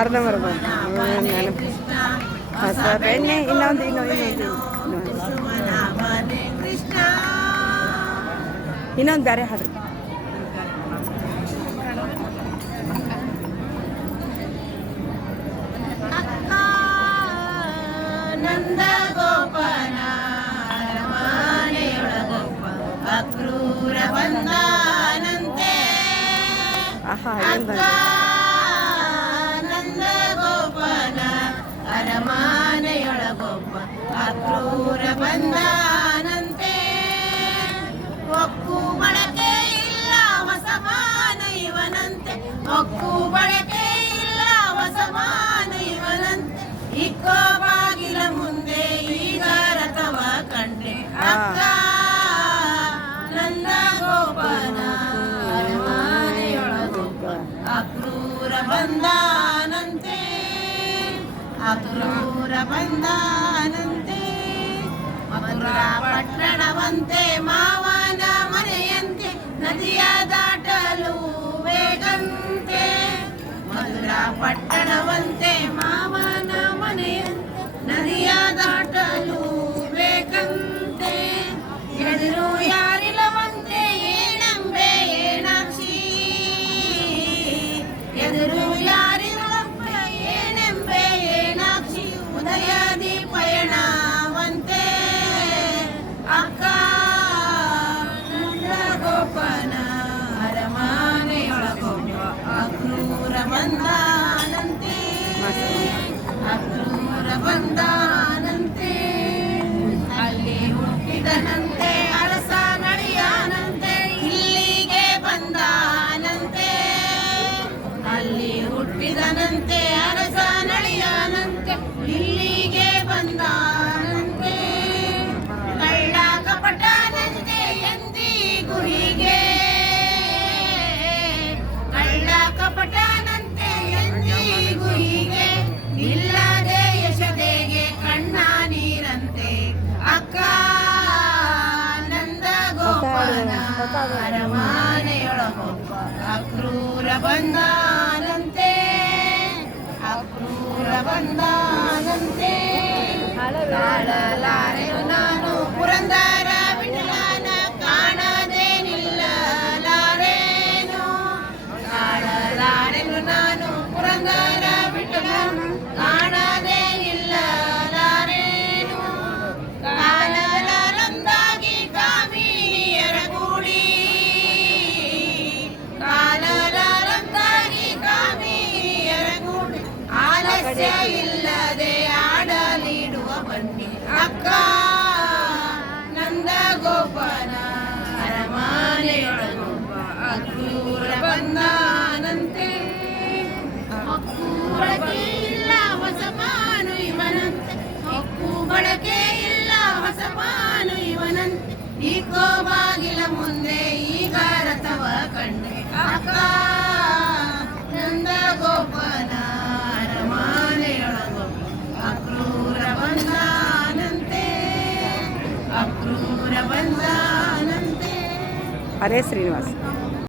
ಅರ್ಧಂಬರ್ಧ ಹೊಸ ಬೆಣ್ಣೆ ಇನ್ನೊಂದು ಬೇರೆ ಹಾಡ್ರಿ. ನಂದ ಗೋಪನ ಅರಮನೆಯೊಳಗೊಬ್ಬ ಅಕ್ರೂರ ಬಂದಾನಂತೆ. ನಂದ ಗೋಪನ ಅರಮನೆಯೊಳಗೊಬ್ಬ ಅಕ್ರೂರ ಬಂದಾನಂತೆ. ಒಕ್ಕು ಬಳಕೆ ಇಲ್ಲ ಹೊಸಮಾನು ಇವನಂತೆ, ಒಕ್ಕು ಬಳಕೆ ಇಲ್ಲ ಹೊಸಮಾನು ಇವನಂತೆ. ಇಕ್ಕೋ ಬಾಗಿಲ ಮುಂದೆ ಈಗ ರಥವ ಕಂಡೆ ಅಕ್ಕ ನಂದ ಗೋಪನ ಅರಮನೆಯೊಳಗೊಬ್ಬ ಅಕ್ರೂರ ಬಂದಾನಂತೆ, ಅಕ್ರೂರ ಬಂದಾನಂತೆ. ಮಥುರಾ ಪಟ್ಟಣವಂತೆ ಮಾವನ ಮನೆಯಂತೆ ನದಿಯ ದಾಟಲು ಬೇಗಂತೆ. ಮಥುರಾ ಪಟ್ಟಣವಂತೆ ಮಾವನ ಮನೆಯಂತೆ ನದಿಯ ದಾಟಲು ಬೇಕಂತೆ. ಎದುರು ಯಾರಿಲ್ಲವಂತೆ ಏನಂಬೆ ಏನಾಕ್ಷಿ, ಎದುರು ಯಾರಿಲ್ಲವಂತೆ ಏನೆಂಬೆ ಏನಾಕ್ಷಿ. ಉದಯದಿ ಪಯಣವಂತೆ ಅಕ್ಕ ನಂದ ಗೋಪನ ಅರಮನೆಯೊಳಗೊಬ್ಬ ಅಕ್ರೂರ ಬಂದಾನಂತೆ, ಅಕ್ರೂರ ಬಂದಾನಂತೆ. ಅಲ್ಲಿ ಹುಟ್ಟಿದನಂತೆ ಅರಸ ನಡಿಯಾನಂತೆ, ಇಲ್ಲಿಗೆ ಬಂದಾನಂತೆ. ಅಲ್ಲಿ ಹುಟ್ಟಿದನಂತೆ ಅರಸ ನಡಿಯಾನಂತೆ, ಇಲ್ಲಿಗೆ ಬಂದಾನಂತೆ. ಕಳ್ಳ ಕಪಟನಂತೆ ಎಂದಿಗೂ ಹೀಗೆ, ಕಳ್ಳ ಕಪಟನಂತೆ ಎಂದಿಗೂ ಹೀಗೆ. ಇಲ್ಲದೆ ಯಶೋದೆಗೆ ಕಣ್ಣ ನೀರಂತೆ ಅಕ್ಕ ನಂದ ಗೋಪನ ಅರಮನೆಯೊಳಗೊಬ್ಬ ಅಕ್ರೂರ ಬಂದಾನಂತೆ, ಅಕ್ರೂರ ಬಂದಾನಂತೆ. ತಾಳಲಾರೆನು ನಾನು ಪುರಂದರ ವಿಠಲನ ಕಾಣದೆ ನಿಲ್ಲಲಾರೆನು. ತಾಳಲಾರೆನು ನಾನು ಪುರಂದರ ವಿಠಲನ ಕಾಣದೆ ನಿಲ್ಲಲಾರೆನು. ಕಾಲಲರಂದಾಗಿ ಕಾಮಿನಿಯರ ಗೂಡಿ, ಕಾಲಲರಂದಾಗಿ ಕಾಮಿನಿಯರ ಗೂಡಿ. ಆಲಸ್ಯ ಇಲ್ಲದೆ ಆಡಲಿಡುವ ಬನ್ನಿ ಅಕ್ಕ ನಂದ ಗೋಪನ ಅರಮನೆಯೊಳಗೊಬ್ಬ ಅಕ್ರೂರ ಬಂದಾನಂತೆ. ಒಕ್ಕು ಬಳಕೆ ಇಲ್ಲ ಹೊಸಮಾನು ಇವನಂತೆ, ಒಕ್ಕು ಬಳಕೆ ಇಲ್ಲ ಹೊಸಮಾನು ಇವನಂತೆ. ಇಕ್ಕೋ ಬಾಗಿಲ ಮುಂದೆ ಈಗ ರಥವ ಕಂಡೆ ಅಕ್ಕ ನಂದ ಗೋಪನ ಅರಮನೆಯೊಳಗೊಬ್ಬ ಅಕ್ರೂರ ಬಂದಾನಂತೆ, ಅಕ್ರೂರ ಬಂದಾನಂತೆ. ಹರೇ ಶ್ರೀನಿವಾಸ.